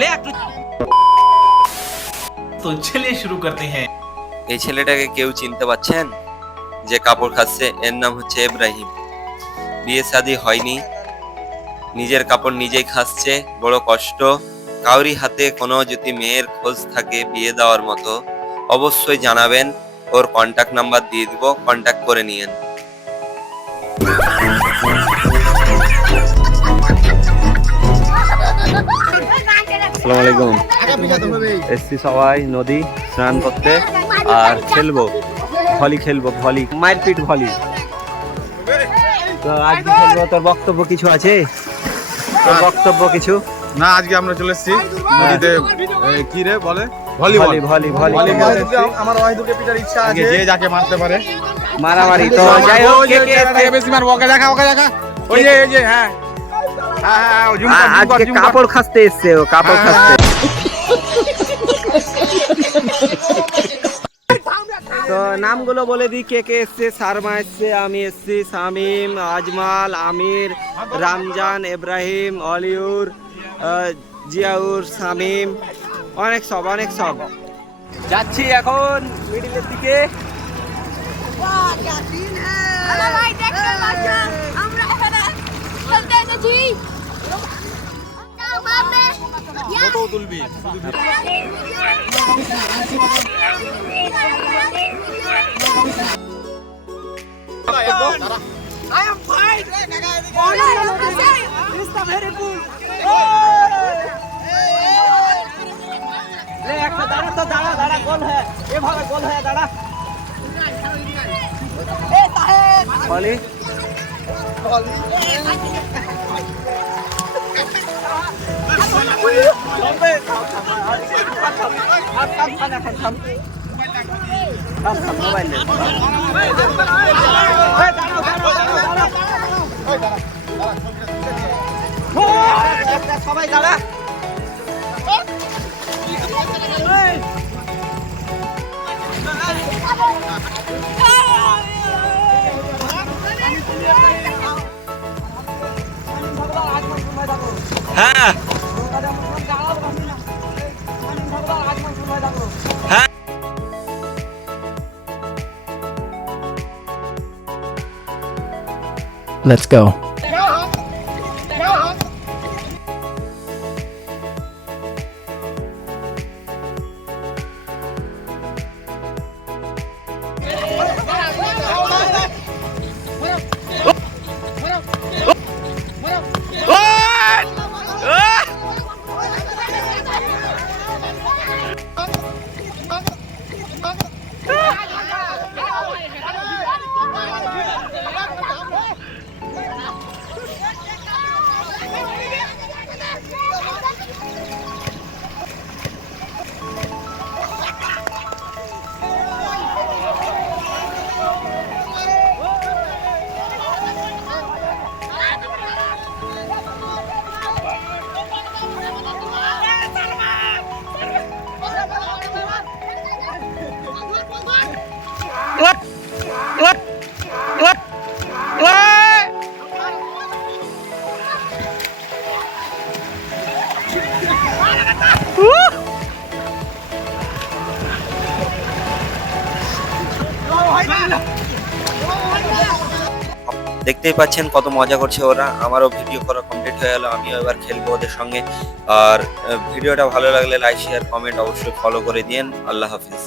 লে তো ছেলে শুরু করতে হ্যাঁ। এই ছেলেটাকে কেউ চিনতে পারছেন যে কাপড় খাচ্ছে এর নাম হচ্ছে ইব্রাহিম। বিয়ে শাদি হয়নি। নিজের কাপড় নিজেই খাচ্ছে বড় কষ্ট। কাউরি হাতে কোনো যদি মেয়ের খোঁজ থাকে বিয়ে দেওয়ার মতো অবশ্যই জানাবেন। ওর কন্ট্যাক্ট নাম্বার দিয়ে দিব কন্ট্যাক্ট করে নিয়েন। আলাইকুম। এসছি সবাই নদী স্নান করতে আর খেলব ভলি খেলব ভলি মারপিট ভলি। তো আজকে খেলব তোর বক্তব্য কিছু আছে? তোর বক্তব্য কিছু? না আজকে আমরা চলে এসেছি নদীতে কি রে বলে? ভলিবল ভলি ভলি আমার ওয়াহিদুকে পিটার ইচ্ছা আছে। যে যাকে মারতে পারে। মারামারি। তো যাই হোক কে কে বেশি মার ওকে দেখা ওকে দেখা। ওই যে ওই যে হ্যাঁ। আজকে কাপড় খাসতে এসছে ও কাপড় খাসতে। তো নামগুলো বলে দিই কে কে এসছে? সারমা এসছে আমি এসছি শামিম আজমাল আমির রামজান ইব্রাহিম অলিউর জিয়াউর শামিম অনেক সব অনেক সব। যাচ্ছি এখন মিডিলের দিকে। তুলবি I am fine. It's the very good. লে, একটা দাঁড়া তো দাঁড়া বলি সবাই দাঁড়া। হ্যাঁ। Let's go. go. দেখতেই পাচ্ছেন কত মজা করছে ওরা। আমারও ভিডিও করা কমপ্লিট হয়ে গেল, আমিও এবার খেলব ওদের সঙ্গে। আর ভিডিওটা ভালো লাগলে লাইক শেয়ার কমেন্ট অবশ্যই ফলো করে দিন আল্লাহ হাফিজ।